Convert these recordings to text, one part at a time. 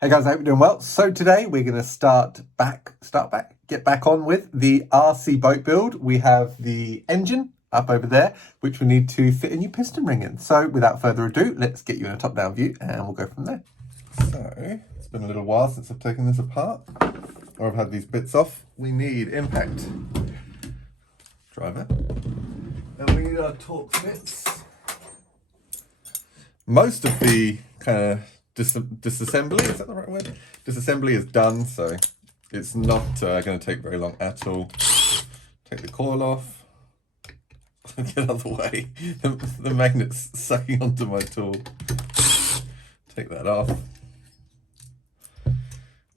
Hey guys, I hope you're doing well. So today we're going to get back on with the RC boat build. We have the engine up over there, which we need to fit a new piston ring in. So without further ado, let's get you in a top-down view and we'll go from there. So it's been a little while since I've taken this apart, or I've had these bits off. We need impact driver, and we need our torque bits. Most of the kind of disassembly, is that the right word? Disassembly is done, so it's not going to take very long at all. Take the coil off. Get out of the way. The magnet's sucking onto my tool. Take that off.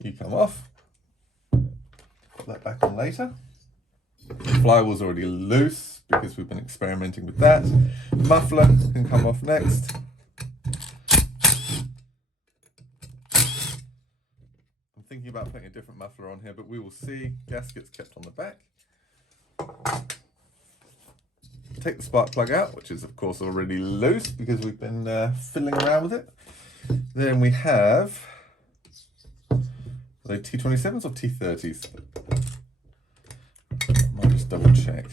You come off. Put that back on later. The flywheel's already loose because we've been experimenting with that. Muffler can come off next. Thinking about putting a different muffler on here, but we will see. Gasket's kept on the back. Take the spark plug out, which is of course already loose because we've been fiddling around with it. Then we have, are they T27s or T30s? I might just double check.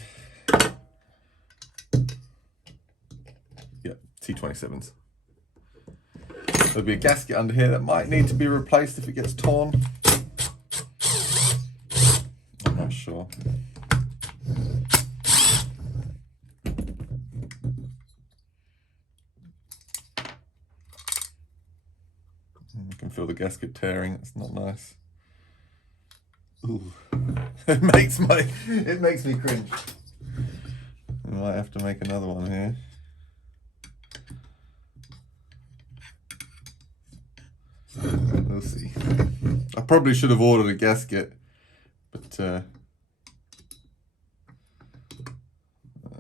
Yep, T27s. There'll be a gasket under here that might need to be replaced if it gets torn. I'm not sure. I can feel the gasket tearing. It's not nice. Ooh, it makes me cringe. I might have to make another one here. We'll see. I probably should have ordered a gasket, but I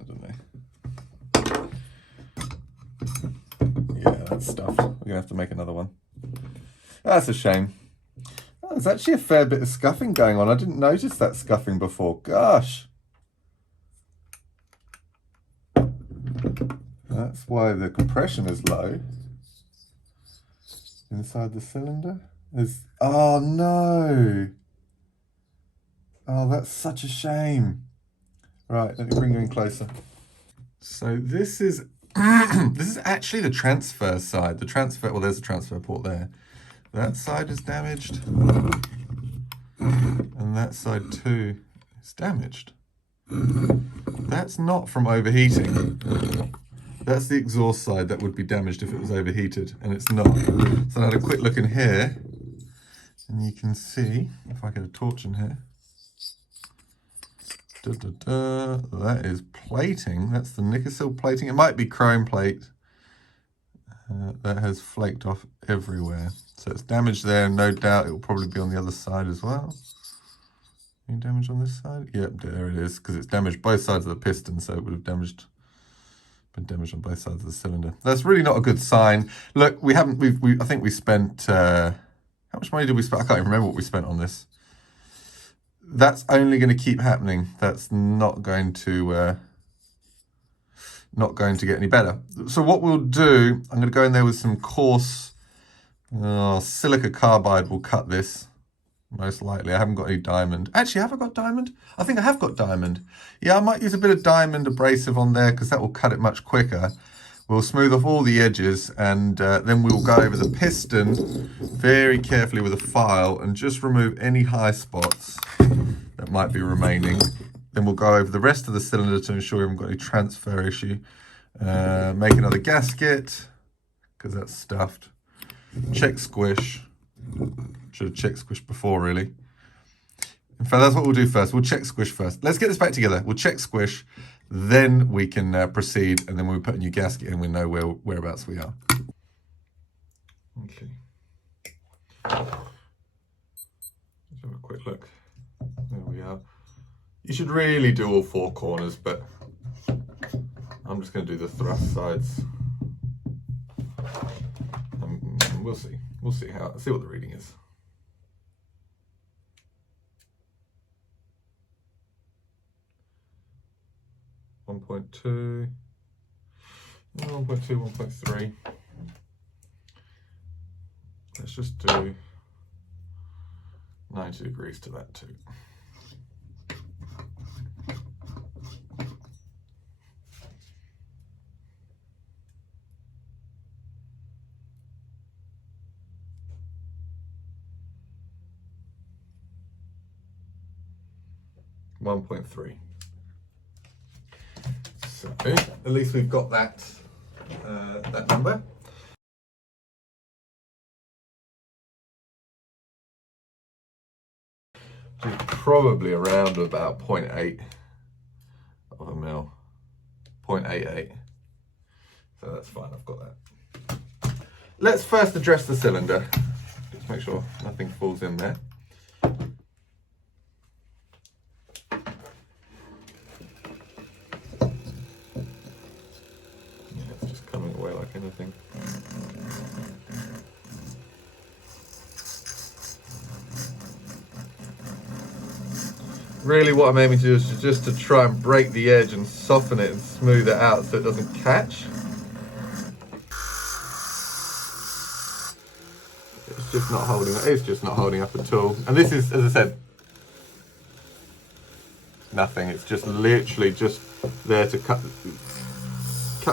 don't know. Yeah, that's stuffed. We're gonna have to make another one. That's a shame. Oh, there's actually a fair bit of scuffing going on. I didn't notice that scuffing before. Gosh. That's why the compression is low. Inside the cylinder is, oh no, oh that's such a shame. Right, let me bring you in closer. So this is this is actually the transfer side. Well, there's a transfer port there. That side is damaged, and that side too is damaged. That's not from overheating. That's the exhaust side that would be damaged if it was overheated, and it's not. So I had a quick look in here, and you can see, if I get a torch in here, that is plating. That's the Nickel plating. It might be chrome plate that has flaked off everywhere. So it's damaged there, and no doubt it will probably be on the other side as well. Any damage on this side? Yep, there it is, because it's damaged both sides of the piston, so it would have been damaged on both sides of the cylinder. That's really not a good sign. Look, I think we spent, how much money did we spend? I can't even remember what we spent on this. That's only going to keep happening. That's not going to get any better. So what we'll do, I'm going to go in there with some coarse silica carbide. We'll cut this. Most likely. I haven't got any diamond. Actually, have I got diamond? I think I have got diamond. Yeah, I might use a bit of diamond abrasive on there because that will cut it much quicker. We'll smooth off all the edges, and then we'll go over the piston very carefully with a file and just remove any high spots that might be remaining. Then we'll go over the rest of the cylinder to ensure we haven't got any transfer issue. Make another gasket because that's stuffed. Check squish. Should have checked squish before, really. In fact, that's what we'll do first. We'll check squish first. Let's get this back together. We'll check squish, then we can proceed, and then when we put a new gasket in, we know whereabouts we are. Okay. Let's have a quick look. There we are. You should really do all four corners, but I'm just going to do the thrust sides. We'll see. We'll see what the reading is. One 1.2, 1.2, 1.3. Let's just do 90 degrees to that too. .3. So at least we've got that that number. Probably around about 0.8 of a mil, 0.88. So that's fine, I've got that. Let's first address the cylinder. Just make sure nothing falls in there. Yeah, it's just coming away like anything. Really what I'm aiming to do is just to try and break the edge and soften it and smooth it out so it doesn't catch. It's just not holding up. It's just not holding up at all. And this is, as I said, nothing. It's just literally just there to cut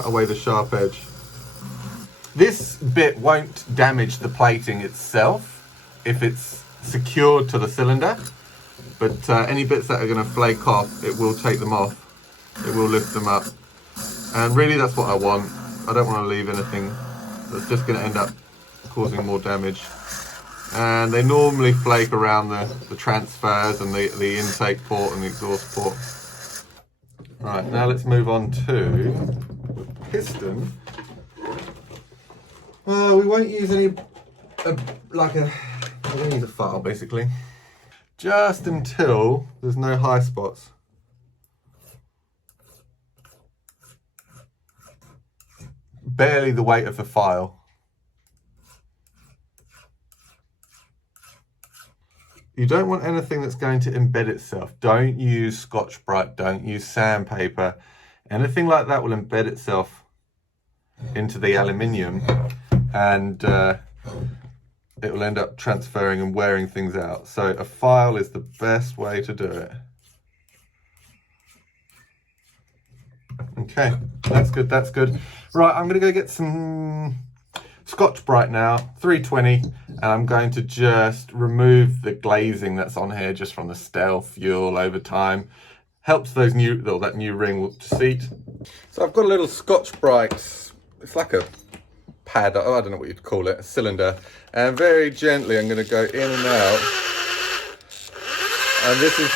away the sharp edge. This bit won't damage the plating itself if it's secured to the cylinder. But any bits that are going to flake off, it will take them off. It will lift them up. And really that's what I want. I don't want to leave anything that's just going to end up causing more damage. And they normally flake around the transfers and the intake port and the exhaust port. Right, now let's move on to the piston. We won't use any, we won't use a file basically. Just until there's no high spots. Barely the weight of the file. You don't want anything that's going to embed itself. Don't use Scotch-Brite, don't use sandpaper. Anything like that will embed itself into the aluminium and it will end up transferring and wearing things out. So a file is the best way to do it. Okay, that's good, that's good. Right, I'm gonna go get some Scotch-Brite now, 320, and I'm going to just remove the glazing that's on here just from the Stihl fuel over time. Helps those that new ring to seat. So I've got a little Scotch-Brite, it's like a pad, I don't know what you'd call it, a cylinder, and very gently I'm going to go in and out, and this is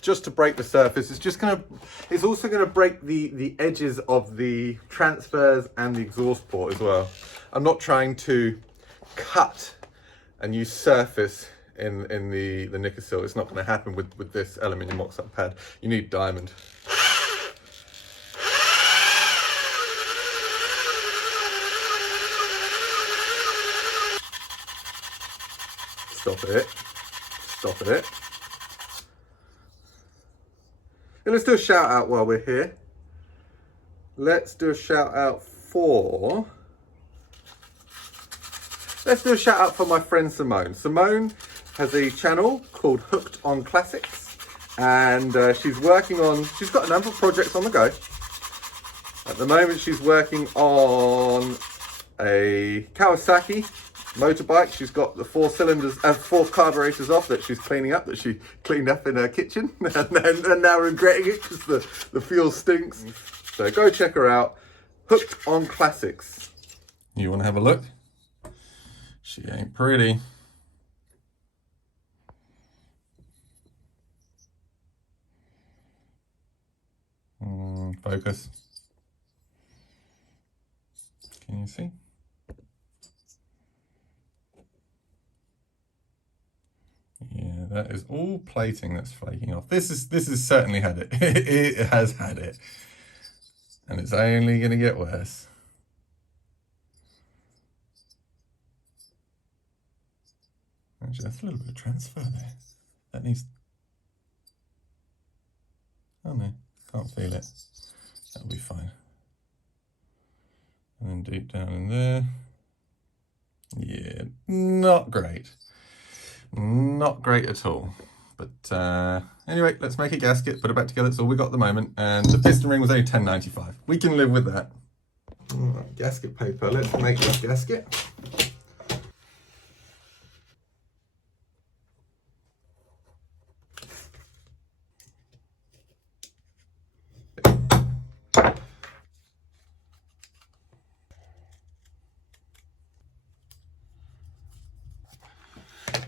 just to break the surface. It's also going to break the edges of the transfers and the exhaust port as well. I'm not trying to cut a new surface in the Nickersill. It's not going to happen with this aluminium oxide pad. You need diamond. Stop it. Stop it. And let's do a shout out while we're here. Let's do a shout out for my friend Simone. Simone has a channel called Hooked on Classics, and she's got a number of projects on the go. At the moment she's working on a Kawasaki motorbike. She's got the 4 carburetors off that she's cleaning up, that she cleaned up in her kitchen and now regretting it because the fuel stinks. So go check her out. Hooked on Classics. You want to have a look? She ain't pretty. Focus. Can you see? Yeah, that is all plating that's flaking off. This has certainly had it. It has had it. And it's only going to get worse. Actually, that's a little bit of transfer there. That needs... Oh no, can't feel it. That'll be fine. And then deep down in there. Yeah, not great. Not great at all. But anyway, let's make a gasket, put it back together. That's all we got at the moment. And the piston ring was only $10.95. We can live with that. Right, gasket paper. Let's make this gasket.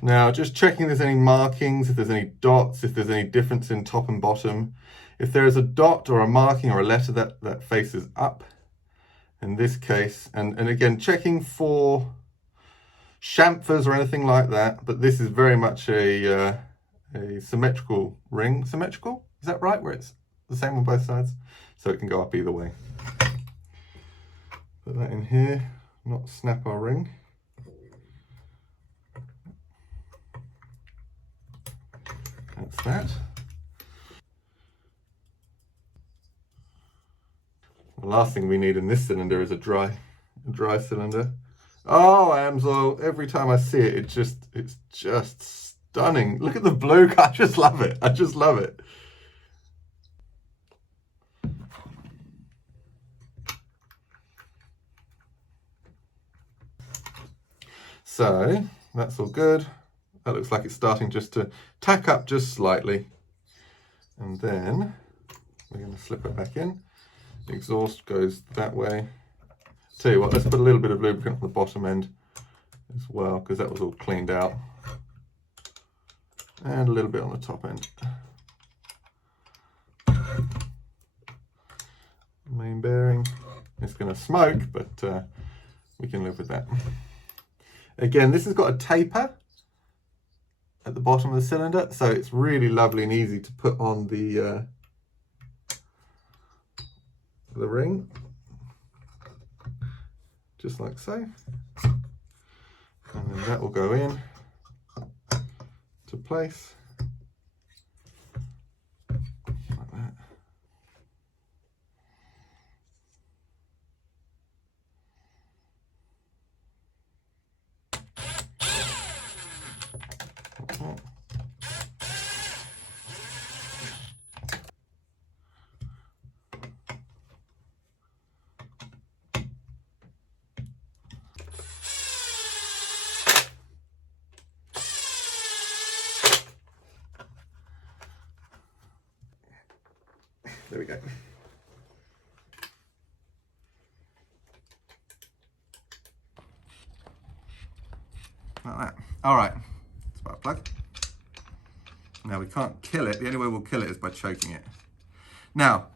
Now, just checking there's any markings, if there's any dots, if there's any difference in top and bottom. If there is a dot or a marking or a letter that faces up, in this case, and again, checking for chamfers or anything like that, but this is very much a symmetrical ring. Symmetrical? Is that right? Where it's the same on both sides? So it can go up either way. Put that in here, not snap our ring. That's that. The last thing we need in this cylinder is a dry cylinder. Oh, Amsoil, every time I see it, it's just stunning. Look at the blue. I just love it. I just love it. So that's all good. That looks like it's starting just to tack up just slightly. And then we're going to slip it back in. The exhaust goes that way. Tell you what, let's put a little bit of lubricant on the bottom end as well, because that was all cleaned out. And a little bit on the top end. Main bearing. It's going to smoke, but we can live with that. Again, this has got a taper at the bottom of the cylinder, so it's really lovely and easy to put on the ring, just like so, and then that will go in to place like that. There we go. Like that. All right, spark plug. Now we can't kill it. The only way we'll kill it is by choking it. Now,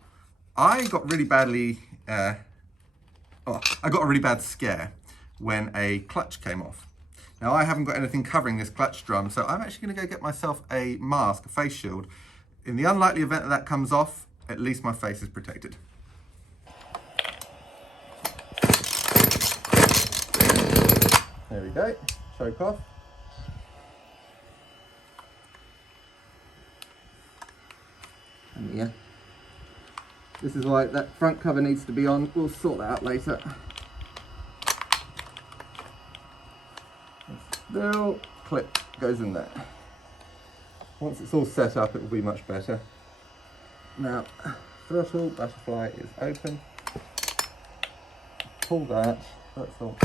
I got really badly, I got a really bad scare when a clutch came off. Now I haven't got anything covering this clutch drum, so I'm actually gonna go get myself a mask, a face shield. In the unlikely event that that comes off, at least my face is protected. There we go, choke off. And yeah, this is why that front cover needs to be on. We'll sort that out later. Still, clip goes in there. Once it's all set up, it will be much better. Now, throttle butterfly is open. Pull that, that's all.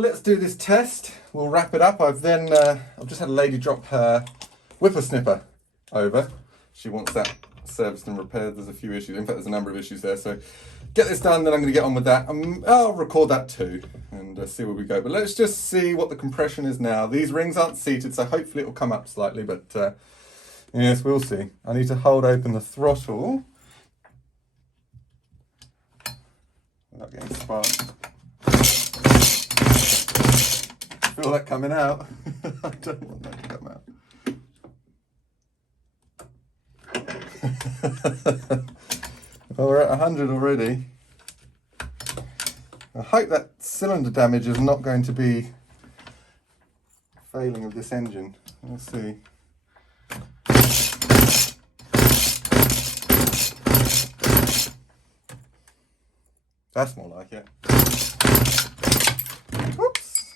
well, let's do this test. We'll wrap it up. I've just had a lady drop her whipper snipper over. She wants that serviced and repaired. There's a few issues. In fact, there's a number of issues there. So get this done, then I'm going to get on with that. I'll record that too and see where we go. But let's just see what the compression is now. These rings aren't seated, so hopefully it will come up slightly. But yes, we'll see. I need to hold open the throttle. Not getting sparks. Feel that coming out. I don't want that to come out. Well, we're at 100 already. I hope that cylinder damage is not going to be failing of this engine. Let's see. That's more like it. Whoops.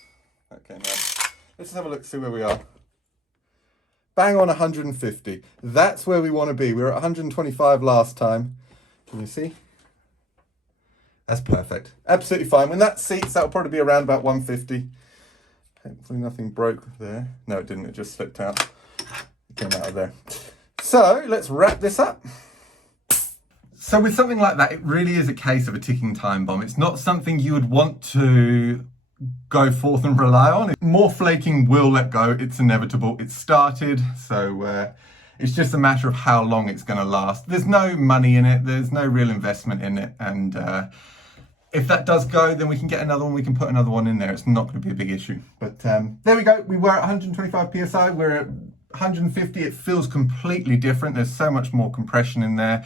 Okay, now let's have a look, see where we are. Bang on 150. That's where we want to be. We were at 125 last time. Can you see? That's perfect. Absolutely fine. When that seats, that'll probably be around about 150. Hopefully nothing broke there. No, it didn't. It just slipped out. It came out of there. So let's wrap this up. So with something like that, it really is a case of a ticking time bomb. It's not something you would want to go forth and rely on. More flaking will let go. It's inevitable. It's started. So it's just a matter of how long it's going to last. There's no money in it. There's no real investment in it. And if that does go, then we can get another one. We can put another one in there. It's not going to be a big issue. But there we go. We were at 125 PSI. We're at 150. It feels completely different. There's so much more compression in there.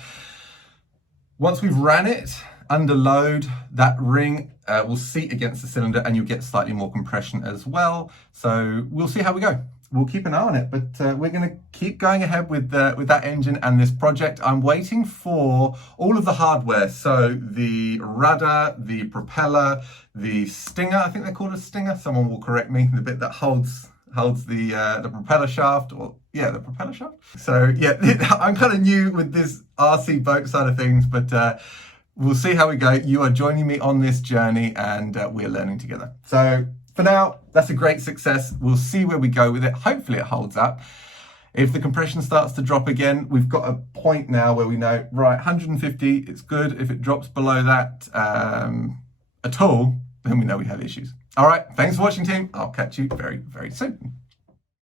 Once we've ran it under load, that ring will seat against the cylinder and you'll get slightly more compression as well. So we'll see how we go. We'll keep an eye on it, but we're going to keep going ahead with that engine and this project. I'm waiting for all of the hardware. So the rudder, the propeller, the stinger, I think they call it a stinger. Someone will correct me. The bit that holds the propeller shaft, or yeah, the propeller shaft. So yeah, I'm kind of new with this RC boat side of things, but we'll see how we go. You are joining me on this journey and we're learning together. So for now, that's a great success. We'll see where we go with it. Hopefully it holds up. If the compression starts to drop again, we've got a point now where we know, right, 150, it's good. If it drops below that at all, then we know we have issues. All right, thanks for watching, team. I'll catch you very, very soon.